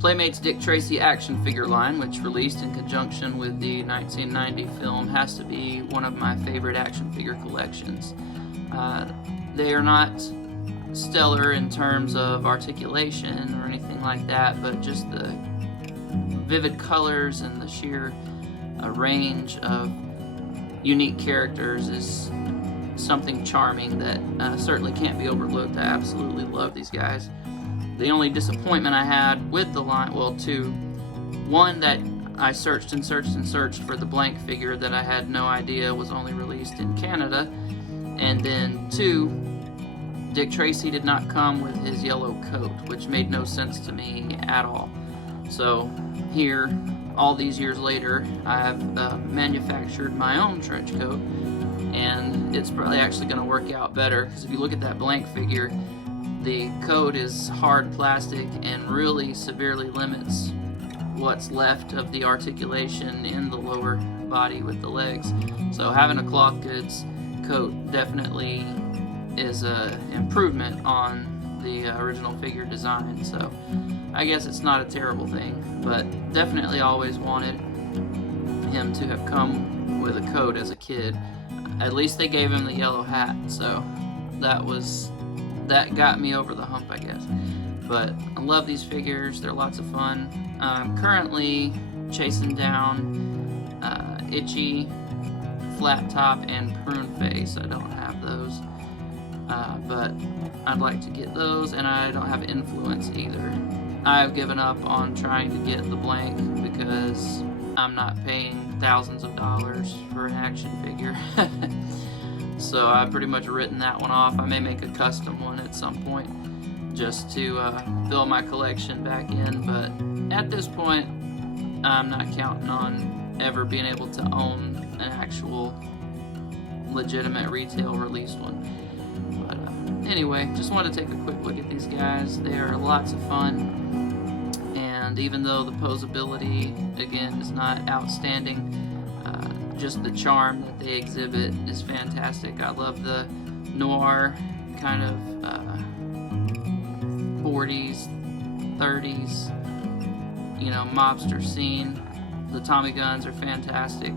Playmates' Dick Tracy action figure line, which released in conjunction with the 1990 film, has to be one of my favorite action figure collections. They are not stellar in terms of articulation or anything like that, but just the vivid colors and the sheer range of unique characters is something charming that certainly can't be overlooked. I absolutely love these guys. The only disappointment I had with the line, well, two. One, that I searched and searched and searched for the blank figure that I had no idea was only released in Canada. And then two, Dick Tracy did not come with his yellow coat, which made no sense to me at all. So here, all these years later, I have manufactured my own trench coat, and it's probably actually going to work out better, because if you look at that blank figure, the coat is hard plastic and really severely limits what's left of the articulation in the lower body with the legs. So having a cloth goods coat definitely is an improvement on the original figure design. So I guess it's not a terrible thing, but definitely always wanted him to have come with a coat as a kid. At least they gave him the yellow hat, so that got me over the hump, I guess. But I love these figures. They're lots of fun. I'm currently chasing down Itchy, Flat Top, and Prune Face. I don't have those, but I'd like to get those, and I don't have Influence either. I've given up on trying to get the blank because I'm not paying thousands of dollars for an action figure. So I've pretty much written that one off. I may make a custom one at some point just to fill my collection back in, but at this point I'm not counting on ever being able to own an actual legitimate retail released one. But anyway, just wanted to take a quick look at these guys. They are lots of fun, and even though the posability again is not outstanding, just the charm that they exhibit is fantastic. I love the noir kind of 40s, 30s, mobster scene. The Tommy guns are fantastic.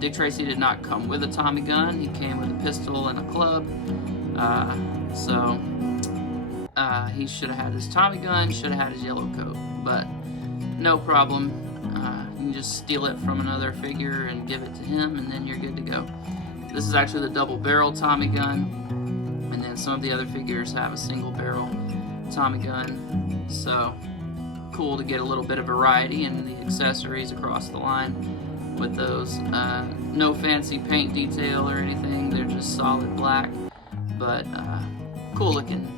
Dick Tracy did not come with a Tommy gun. He came with a pistol and a club. So he should have had his Tommy gun, should have had his yellow coat, but no problem. You can just steal it from another figure and give it to him, and then you're good to go. This is actually the double barrel Tommy gun, and then some of the other figures have a single barrel Tommy gun. So cool to get a little bit of variety in the accessories across the line with those. No fancy paint detail or anything, they're just solid black, but cool looking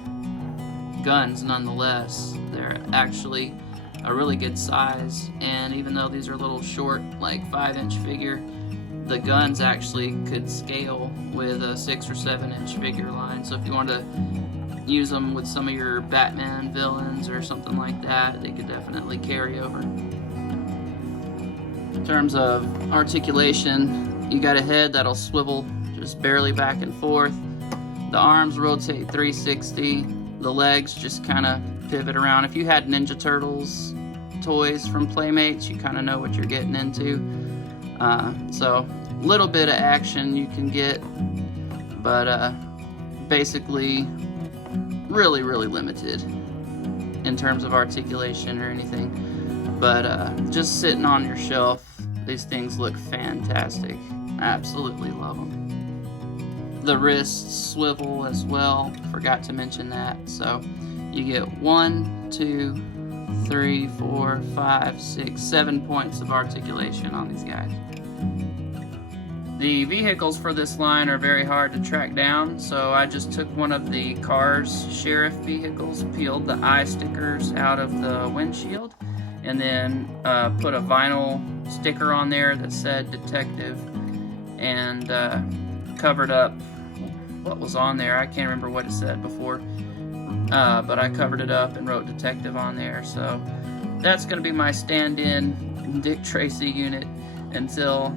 guns nonetheless. They're actually a really good size, and even though these are a little short, like 5-inch figure, the guns actually could scale with a 6 or 7-inch figure line. So if you want to use them with some of your Batman villains or something like that, they could definitely carry over. In terms of articulation, you got a head that'll swivel just barely back and forth. The arms rotate 360. The legs just kind of pivot around. If you had Ninja Turtles toys from Playmates, you kind of know what you're getting into. So a little bit of action you can get, but basically really limited in terms of articulation or anything. But just sitting on your shelf, these things look fantastic. I absolutely love them. The wrists swivel as well, forgot to mention that. So you get 1, 2, 3, 4, 5, 6, 7 points of articulation on these guys. The vehicles for this line are very hard to track down, so I just took one of the Cars Sheriff vehicles, peeled the eye stickers out of the windshield, and then put a vinyl sticker on there that said Detective, and covered up what was on there. I can't remember what it said before, but I covered it up and wrote Detective on there. So that's going to be my stand-in Dick Tracy unit until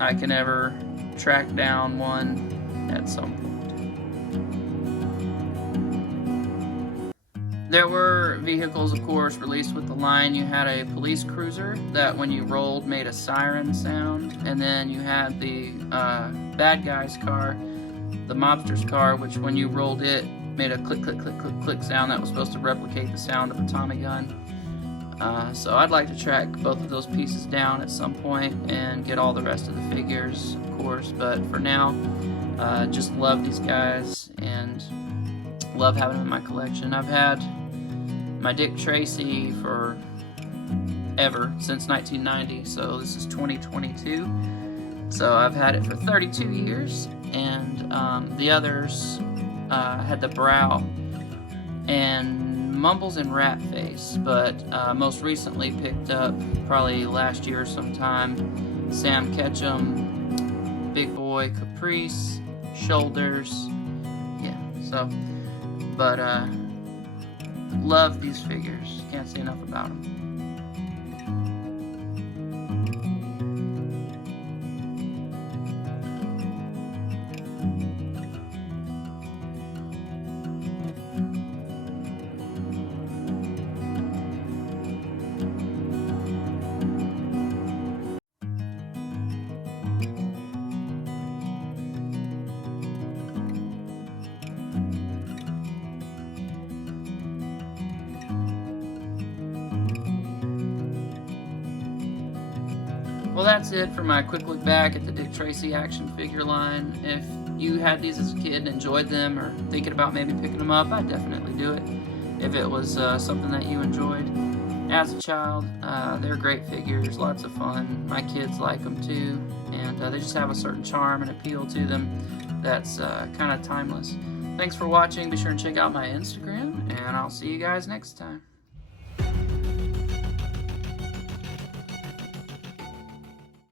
I can ever track down one at some point. There were vehicles, of course, released with the line. You had a police cruiser that when you rolled made a siren sound, and then you had the bad guy's car, the mobster's car, which when you rolled it made a click, click, click, click, click sound that was supposed to replicate the sound of a Tommy gun. So I'd like to track both of those pieces down at some point and get all the rest of the figures, of course, but for now, just love these guys and love having them in my collection. I've had my DiCK TRACY for ever, since 1990, so this is 2022. So I've had it for 32 years, and the others had the brow and mumbles and rat face, but most recently picked up, probably last year sometime, Sam Ketchum, Big Boy Caprice, Shoulders, yeah, so, but love these figures, can't say enough about them. Well, that's it for my quick look back at the DiCK TRACY action figure line. If you had these as a kid and enjoyed them, or thinking about maybe picking them up, I'd definitely do it. If it was something that you enjoyed as a child, they're great figures, lots of fun. My kids like them too, and they just have a certain charm and appeal to them that's kind of timeless. Thanks for watching. Be sure and check out my Instagram, and I'll see you guys next time.